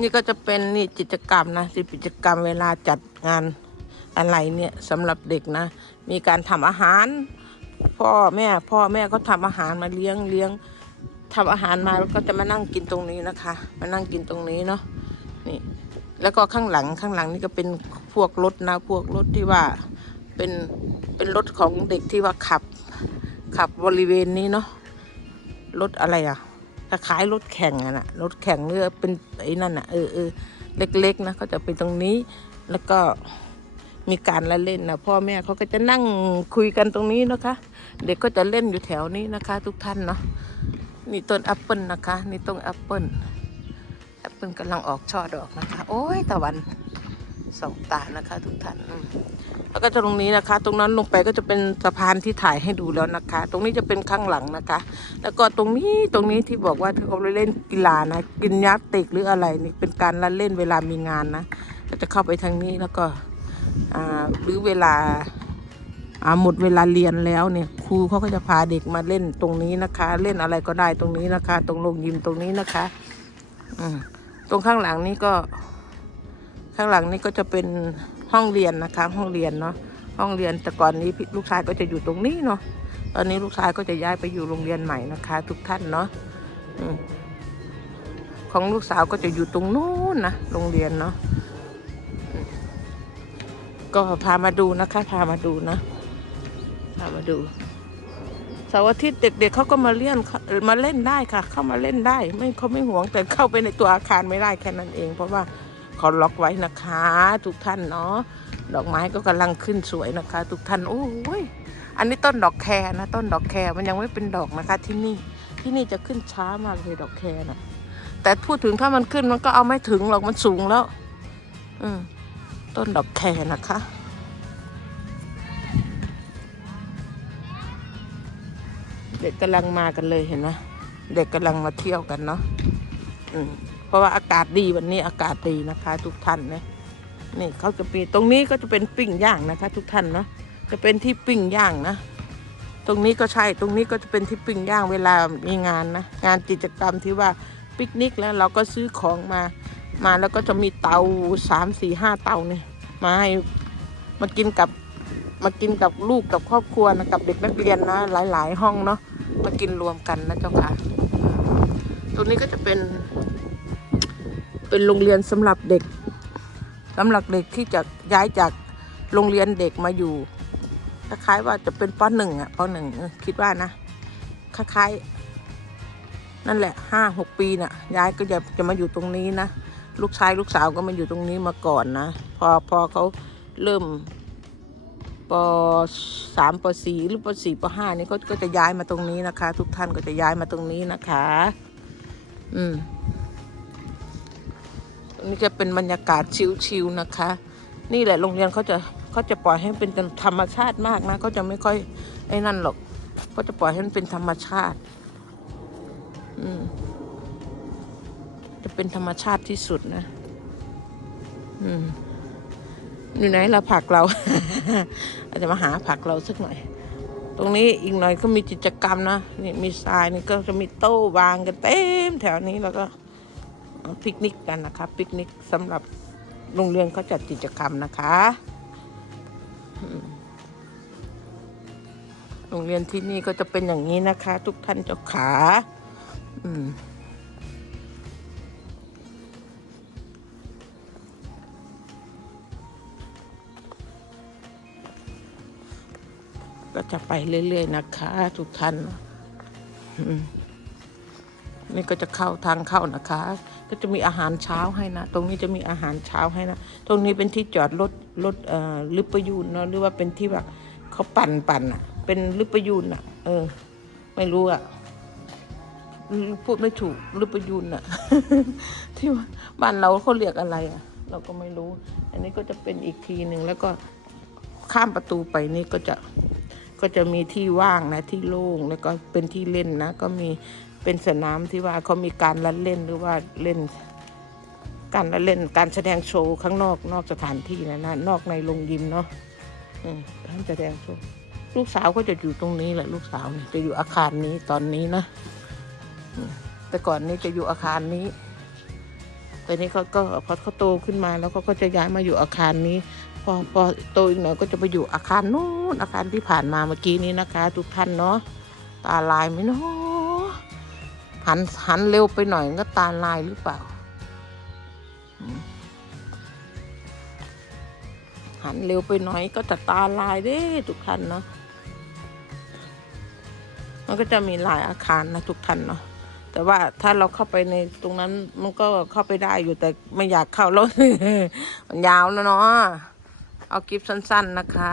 นี่ก็จะเป็นนี่กิจกรรมนะที่กิจกรรมเวลาจัดงานอะไรเนี่ยสำหรับเด็กนะ มีการทำอาหาร พ่อแม่พ่อแม่ก็ทำอาหารมาเลี้ยงเลี้ยงทำอาหารมาแล้วก็จะมานั่งกินตรงนี้นะคะ มานั่งกินตรงนี้เนาะนี่ แล้วก็ข้างหลังข้างหลังนี่ก็เป็นพวกรถนะ พวกรถที่ว่าเป็นเป็นรถของเด็กที่ว่าขับ ขับบริเวณนี้เนาะรถอะไรอะ คล้ายรถแข่งอะนะรถแข่งเรือเป็นไอ้นั่นอะเออเออเล็กๆนะก็จะเป็นตรงนี้ แล้วก็มีการละเล่นนะพ่อแม่เขาก็จะนั่งคุยกันตรงนี้นะคะ เด็กก็จะเล่นอยู่แถวนี้นะคะ ทุกท่านเนาะนี่ต้นแอปเปิลนะคะ นี่ต้นแอปเปิลแอปเปิลกำลังออกช่อดอกนะคะ โอ้ยตะวัน สองตานะคะทุกท่านแล้วก็จะตรงนี้นะคะ ตรงนั้นลงไปก็จะเป็นสะพานที่ถ่ายให้ดูแล้วนะคะ ตรงนี้จะเป็นข้างหลังนะคะ แล้วก็ตรงนี้ตรงนี้ที่บอกว่าเขาเล่นกีฬานะ กินยักติกหรืออะไรนี่เป็นการละเล่นเวลามีงานนะก็จะเข้าไปทางนี้แล้วก็อ่าหรือเวลาอ่าหมดเวลาเรียนแล้วเนี่ยครูเขาก็จะพาเด็กมาเล่นตรงนี้นะคะ เล่นอะไรก็ได้ตรงนี้นะคะ ตรงโรงยิมตรงนี้นะคะอืตรงข้างหลังนี่ก็ ข้างหลังนี่ก็จะเป็นห้องเรียนนะคะ ห้องเรียนเนาะห้องเรียนแต่ก่อนนี้ลูกชายก็จะอยู่ตรงนี้เนาะตอนนี้ลูกชายก็จะย้ายไปอยู่โรงเรียนใหม่นะคะ ทุกท่านเนาะอของลูกสาวก็จะอยู่ตรงนู้นนะโรงเรียนเนาะก็พามาดูนะคะ พามาดูนะ พามาดูเสาร์อาทิตย์เด็กๆเขาก็มาเล่นมาเล่นได้ค่ะ เข้ามาเล่นได้ ไม่เขาไม่ห่วงแต่เข้าไปในตัวอาคารไม่ได้แค่นั้นเอง เพราะว่า เขาล็อกไว้นะคะ ทุกท่านเนาะดอกไม้ก็กำลังขึ้นสวยนะคะ ทุกท่านโอ้ยอันนี้ต้นดอกแครนะต้นดอกแครมันยังไม่เป็นดอกนะคะ ที่นี่ที่นี่จะขึ้นช้ามากเลยดอกแครนะแต่พูดถึงถ้ามันขึ้นมันก็เอาไม่ถึงหรอกมันสูงแล้วอืมต้นดอกแครนะคะเด็กกำลังมากันเลยเห็นไหมเด็กกำลังมาเที่ยวกันเนาะอืม ราะว่าอากาศดีวันนี้อากาศดีนะคะ ทุกท่านนะนี่เขาจะปีตรงนี้ก็จะเป็นปิ้งย่างนะคะ ทุกท่านเนาะจะเป็นที่ปิ้งย่างนะ ตรงนี้ก็ใช่ตรงนี้ก็จะเป็นที่ปิ้งย่างเวลามีงานนะงานกิจกรรมที่ว่าปิกนิกแล้วเราก็ซื้อของมามาแล้วก็จะมีเตาสามสี่ห้าเตาเนี่ยมาให้มากินกับมากินกับลูกกับครอบครัวนะกับเด็กนักเรียนนะ หลาย ๆ ห้องเนาะมากินรวมกันนะเจ้าค่ะ ตรงนี้ก็จะเป็น เป็นโรงเรียนสำหรับเด็กสำหรับเด็กที่จะย้ายจากโรงเรียนเด็กมาอยู่คล้ายๆว่าจะเป็นปหนึ่งอะปหนึ่งคิดว่านะคล้ายๆนั่นแหละห้าหกปีน่ะย้ายก็จะจะมาอยู่ตรงนี้นะลูกชายลูกสาวก็มาอยู่ตรงนี้มาก่อนนะพอพอเขาเริ่มปสามปสี่หรือปสี่ปห้านี่เขาก็จะย้ายมาตรงนี้นะคะ ทุกท่านก็จะย้ายมาตรงนี้นะคะ อืม นี่จะเป็นบรรยากาศชิลๆนะคะ นี่แหละโรงเรียนเขาจะเขาจะปล่อยให้เป็นธรรมชาติมากนะเขาจะไม่ค่อยไอ้นั่นหรอกเขาจะปล่อยให้มันเป็นธรรมชาติ อืมจะเป็นธรรมชาติที่สุดนะ อืม อยู่ไหนละผักเรา อาจจะมาหาผักเราสักหน่อย ตรงนี้อีกหน่อยก็มีกิจกรรมนะนี่มีทรายนี่ก็จะมีโต๊ะวางกันเต็มแถวนี้แล้วก็ ปิกนิกกันนะคะ ปิกนิกสำหรับโรงเรียนเขาจัดกิจกรรมนะคะโรงเรียนที่นี่ก็จะเป็นอย่างนี้นะคะ ทุกท่านเจ้าขา อืมก็จะไปเรื่อย ๆ นะคะ ทุกท่านอืม นี่ก็จะเข้าทางเข้านะคะ ก็จะมีอาหารเช้าให้นะ ตรงนี้จะมีอาหารเช้าให้นะ ตรงนี้เป็นที่จอดรถรถเอ่อลิปประยูนเนาะหรือว่าเป็นที่แบบเขาปั่นปั่นอะเป็นลิปประยูนอะเออ ไม่รู้อะพูดไม่ถูกลิปประยูนอะที่ว่าบ้านเราเขาเรียกอะไรอะเราก็ไม่รู้ อันนี้ก็จะเป็นอีกทีหนึ่งแล้วก็ข้ามประตูไปนี่ก็จะก็จะมีที่ว่างนะที่โล่งแล้วก็เป็นที่เล่นนะ ก็มี เป็นสนามที่ว่าเขามีการละเล่นหรือว่าเล่น การละเล่นการแสดงโชว์ข้างนอกนอกสถานที่นะนะนอกในโรงยิมเนาะอืมการแสดงโชว์ลูกสาวก็จะอยู่ตรงนี้แหละ ลูกสาวเนี่ยจะอยู่อาคารนี้ตอนนี้นะแต่ก่อนนี้จะอยู่อาคารนี้แต่นี้เขาก็พอเขาโตขึ้นมาแล้วเขาก็จะย้ายมาอยู่อาคารนี้ พอพอโตอีกหน่อยก็จะไปอยู่อาคารนู้นอาคารที่ผ่านมาเมื่อกี้นี้นะคะ ทุกท่านเนาะตาลายไหมเนาะ หันหันเร็วไปหน่อยก็ตาลายหรือเปล่า หันเร็วไปหน่อยก็จะตาลายเด้ทุกท่านเนาะมันก็จะมีหลายอาคารนะทุกท่านเนาะแต่ว่าถ้าเราเข้าไปในตรงนั้นมันก็เข้าไปได้อยู่แต่ไม่อยากเข้าแล้วมันยาวแล้วเนาะเอาคลิปสั้น ๆนะคะ